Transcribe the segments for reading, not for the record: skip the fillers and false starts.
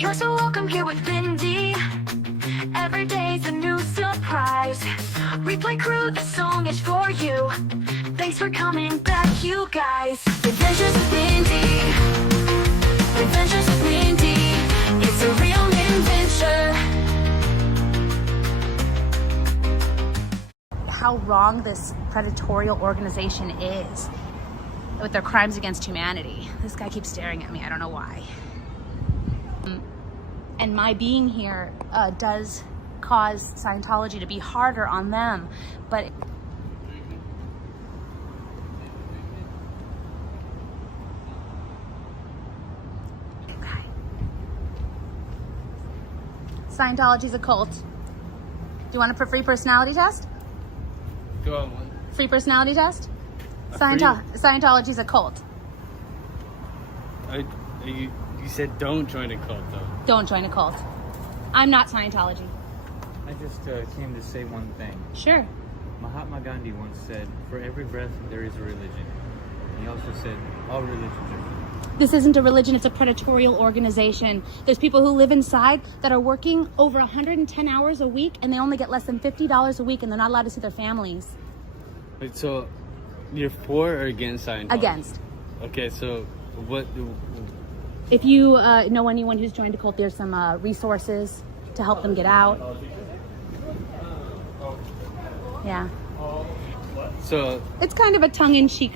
You're so welcome here with Vindy. Every day's a new surprise. Replay crew, the song is for you. Thanks for coming back, you guys. Adventures with Vindy. Adventures with Vindy. It's a real adventure. How wrong this predatory organization is with their crimes against humanity. This guy keeps staring at me. I don't know why. And my being here does cause Scientology to be harder on them, but okay. Scientology's a cult. Do you want a free personality test? Go on, one. Free personality test? Scientology's a cult. You said don't join a cult, though. Don't join a cult. I'm not Scientology. I just came to say one thing. Sure. Mahatma Gandhi once said, for every breath there is a religion. He also said, all religions are good. This isn't a religion, it's a predatory organization. There's people who live inside that are working over 110 hours a week and they only get less than $50 a week and they're not allowed to see their families. Wait, so you're for or against Scientology? Against. Okay, so what... If you know anyone who's joined a cult, there's some resources to help them get out. Yeah. So it's kind of a tongue-in-cheek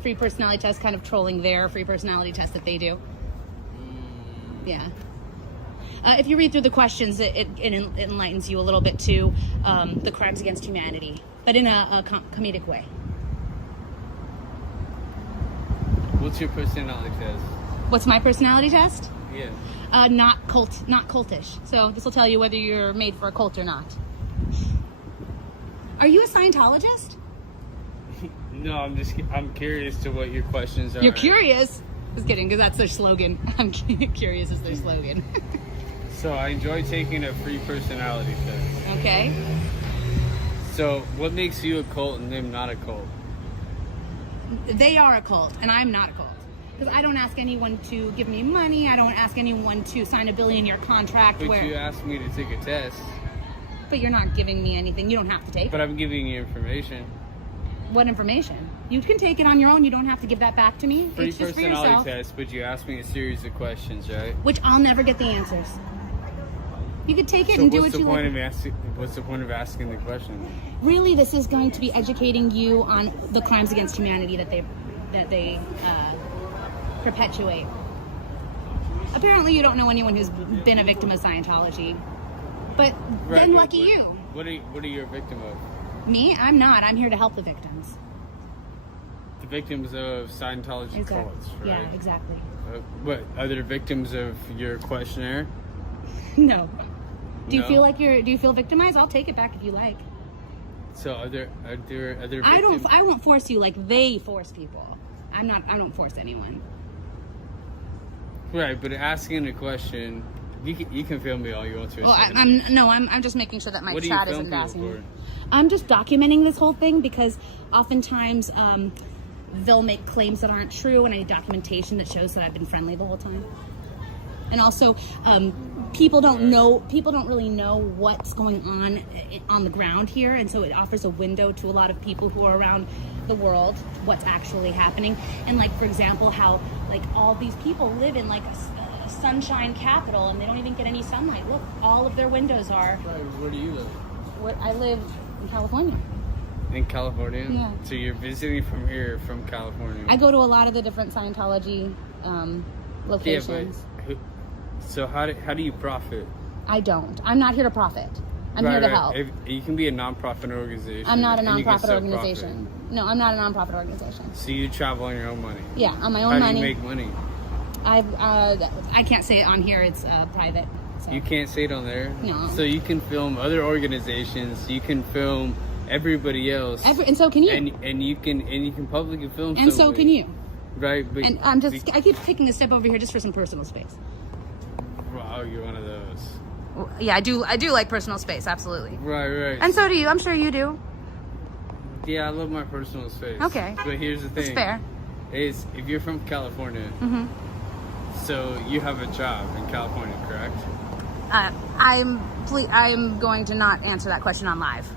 free personality test, kind of trolling their free personality test that they do. Yeah. If you read through the questions, it enlightens you a little bit to the crimes against humanity, but in a comedic way. what's your personality test? What's my personality test? Yeah. Not cultish. So this will tell you whether you're made for a cult or not. Are you a Scientologist? No, I'm curious to what your questions are. You're curious? Just kidding, because that's their slogan. I'm curious is their slogan. So I enjoy taking a free personality test. Okay. So what makes you a cult and them not a cult? They are a cult, and I'm not a cult. Because I don't ask anyone to give me money. I don't ask anyone to sign a billion-year contract. But you asked me to take a test. But you're not giving me anything. You don't have to take it. But I'm giving you information. What information? You can take it on your own. You don't have to give that back to me. Free It's just for personality yourself. test, but you asked me a series of questions, right? Which I'll never get the answers. You could take it So and do what's what the you point like. what's the point of asking the question? Really, this is going to be educating you on the crimes against humanity that they perpetuate. Apparently, you don't know anyone who's been a victim of Scientology, but Right, then but lucky you. What are you a victim of? Me? I'm not. I'm here to help the victims. The victims of Scientology cults, right? Yeah, exactly. What, are there victims of your questionnaire? No. Do you No? feel like do you feel victimized? I'll take it back if you like. So are there victims? I won't force you like they force people. I don't force anyone. Right, but asking a question, you can film me all you want to. Well, I'm just making sure that my What chat are you isn't filming gassing. for? I'm just documenting this whole thing because oftentimes they'll make claims that aren't true, and I need documentation that shows that I've been friendly the whole time. And also, people don't really know what's going on the ground here, and so it offers a window to a lot of people who are around the world what's actually happening. And like, for example, how like all these people live in like a sunshine capital, and they don't even get any sunlight. Look, all of their windows are. Right, where do you live? Where I live in California. In California? Yeah. So you're visiting from here, from California? I go to a lot of the different Scientology locations. Yeah, but so how do you profit? I don't. I'm not here to profit. I'm here to help. You can be a non-profit organization. I'm not a and you can non-profit still organization. profit. No, I'm not a non-profit organization. So you travel on your own money? Yeah, on my own How money. do you make money? I can't say it on here. It's private. So. You can't say it on there? No. So you can film other organizations. You can film everybody else. And so can you. And you can publicly film. And so can you. Right, but and I keep taking a step over here just for some personal space. Wow, you're one of those. Yeah, I do like personal space, absolutely. Right. And so do you. I'm sure you do. Yeah, I love my personal space. Okay. But here's the thing. It's fair. Is if you're from California, Mm-hmm. So you have a job in California, correct? I'm going to not answer that question on live.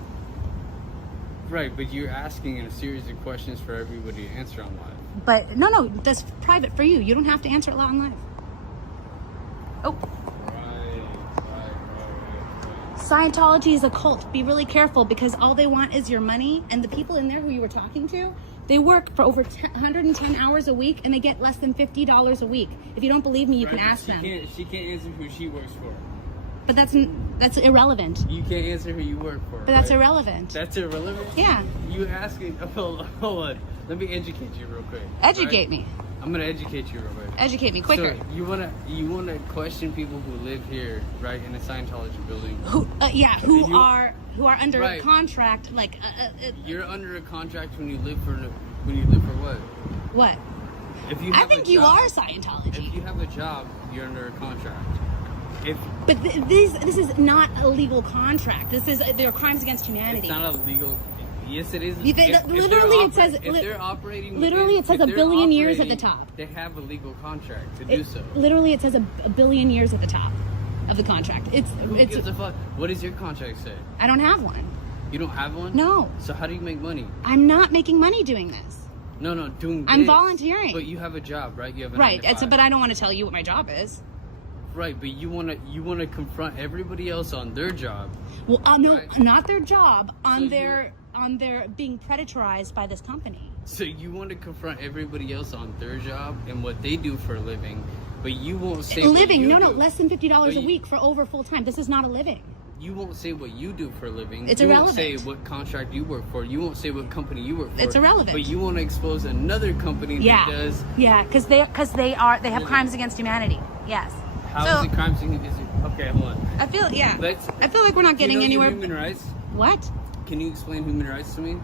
Right, but you're asking a series of questions for everybody to answer on live. But no, that's private for you. You don't have to answer it on live. Oh. Scientology is a cult. Be really careful, because all they want is your money. And the people in there who you were talking to, they work for over 110 hours a week, and they get less than $50 a week. If you don't believe me, you can ask them. She can't answer who she works for. But that's irrelevant. You can't answer who you work for. But that's irrelevant. That's irrelevant? Yeah. You asking... Hold on. Let me educate you real quick. Educate me. I'm gonna educate you real quick. Educate me quicker. So you wanna question people who live here, right, in a Scientology building? Who are under contract, like. You're under a contract when you live for what? What? If you I have think a you job, are Scientology. If you have a job, you're under a contract. But this is not a legal contract. There are crimes against humanity. It's not a legal. Yes, it is. Literally, it says a billion years at the top. They have a legal contract to do so. Literally, it says a billion years at the top of the contract. Who gives a fuck? What does your contract say? I don't have one. You don't have one? No. So how do you make money? I'm not making money doing this. No, doing. I'm volunteering. But you have a job, right? You have a right. 9 to 5. But I don't want to tell you what my job is. Right, but you wanna confront everybody else on their job. Well, no, right? Not their job. On their being predatorized by this company. So you want to confront everybody else on their job and what they do for a living, but you won't say living. What you do. Less than $50 a week for over full time. This is not a living. You won't say what you do for a living. It's irrelevant. irrelevant. You won't say what contract you work for. You won't say what company you work for. It's irrelevant. But you want to expose another company that does. Yeah, because they have crimes against humanity. Yes. How is it crimes against? Okay, hold on. I feel like we're not getting anywhere. Human rights. What? Can you explain human rights to me?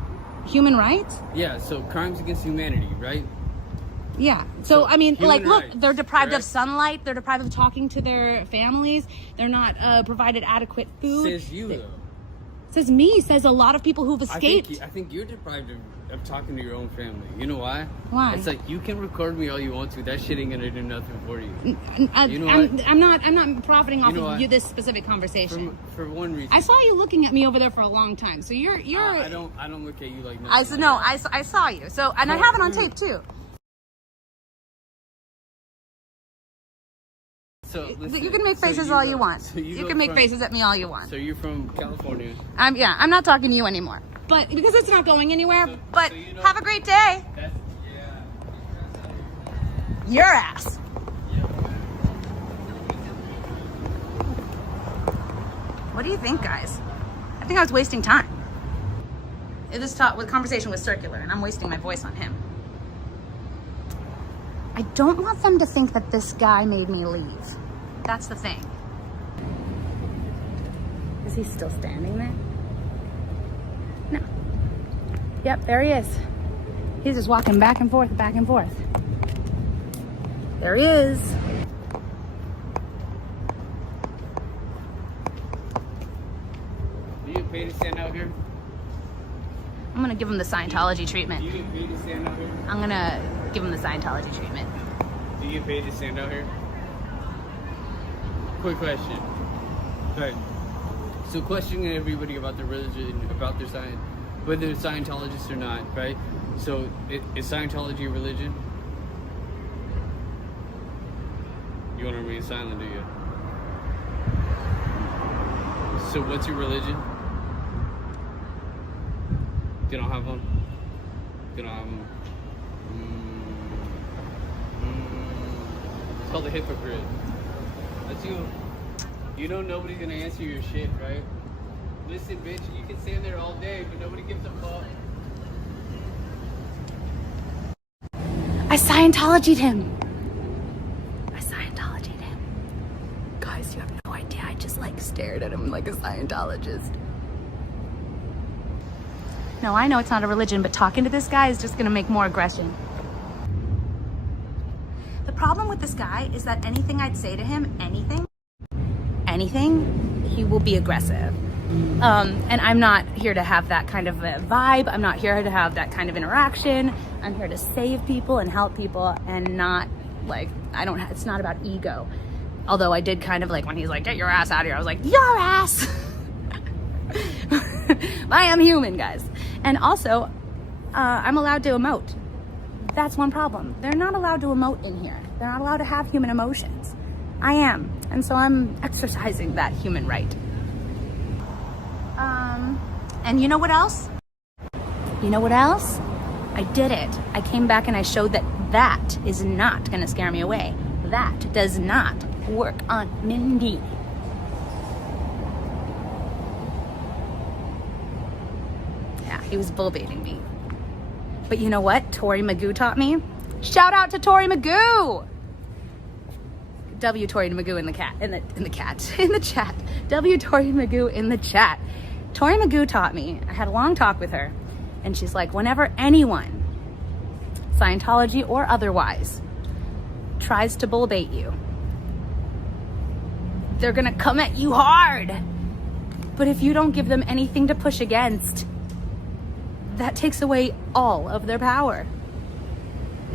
Human rights? Yeah. So crimes against humanity, right? Yeah. So I mean, like, look, rights, they're deprived correct? of sunlight. They're deprived of talking to their families. They're not provided adequate food. Says you though. Says me. Says a lot of people who've escaped. I think you're deprived of talking to your own family. You know why? Why? It's like, you can record me all you want to. That shit ain't gonna do nothing for you. You know I'm not profiting off of this specific conversation. For one reason. I saw you looking at me over there for a long time. So you're. I don't look at you like that. I saw you. So and I have it on tape too. So listen, you can make faces all you want. You can make faces at me all you want. So you're from California. I'm not talking to you anymore. But because it's not going anywhere. But have a great day. Your ass. What do you think, guys? I think I was wasting time. This conversation was circular, and I'm wasting my voice on him. I don't want them to think that this guy made me leave. That's the thing. Is he still standing there? No. Yep, there he is. He's just walking back and forth, back and forth. There he is. Do you get paid to stand out here? I'm gonna give him the Scientology treatment. Do you get paid to stand out here? I'm gonna give him the Scientology treatment. Do you get paid to stand out here? Quick question. Okay. So questioning everybody about their religion, about their science, whether they're Scientologists or not, right? So is Scientology a religion? You want to remain silent, do you? So what's your religion? You don't have one? You don't have one? It's called a hypocrite. That's you. You know nobody's gonna answer your shit, right? Listen, bitch, you can stand there all day, but nobody gives a fuck. I Scientology'd him. Guys, you have no idea. I just stared at him like a Scientologist. No, I know it's not a religion, but talking to this guy is just gonna make more aggression. The problem with this guy is that anything I'd say to him, anything, he will be aggressive. And I'm not here to have that kind of a vibe. I'm not here to have that kind of interaction. I'm here to save people and help people and not Like, it's not about ego. Although I did kind of like when he's like, get your ass out of here. I was like, your ass. I am human, guys. And also, I'm allowed to emote. That's one problem. They're not allowed to emote in here. They're not allowed to have human emotions. I am. And so I'm exercising that human right. And you know what else? You know what else? I did it. I came back and I showed that is not going to scare me away. That does not work on Mindy. Yeah, he was bull baiting me. But you know what Tori Magoo taught me? Shout out to Tori Magoo! W Tori Magoo in the chat. W Tori Magoo in the chat. Tori Magoo taught me. I had a long talk with her, and she's like, whenever anyone, Scientology or otherwise, tries to bull bait you, they're gonna come at you hard. But if you don't give them anything to push against, that takes away all of their power.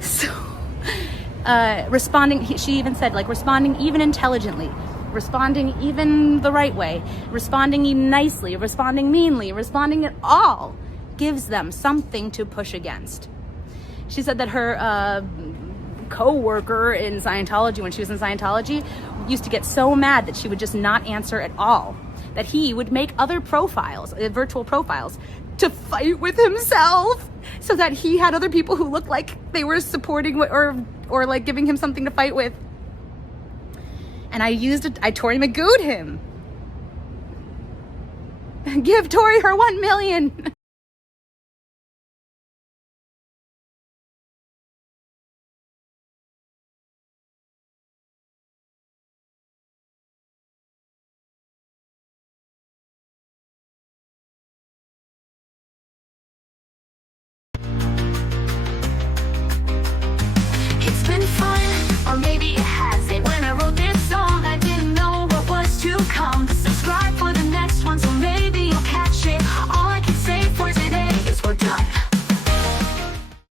So, responding, she even said, like, responding even intelligently, responding even the right way, responding nicely, responding meanly, responding at all gives them something to push against. She said that her co-worker in Scientology, when she was in Scientology, used to get so mad that she would just not answer at all, that he would make other profiles, virtual profiles, to fight with himself, so that he had other people who looked like they were supporting or like giving him something to fight with. And I Tori Magoo'd him. Give Tori her 1 million. It's been fun, or maybe it has.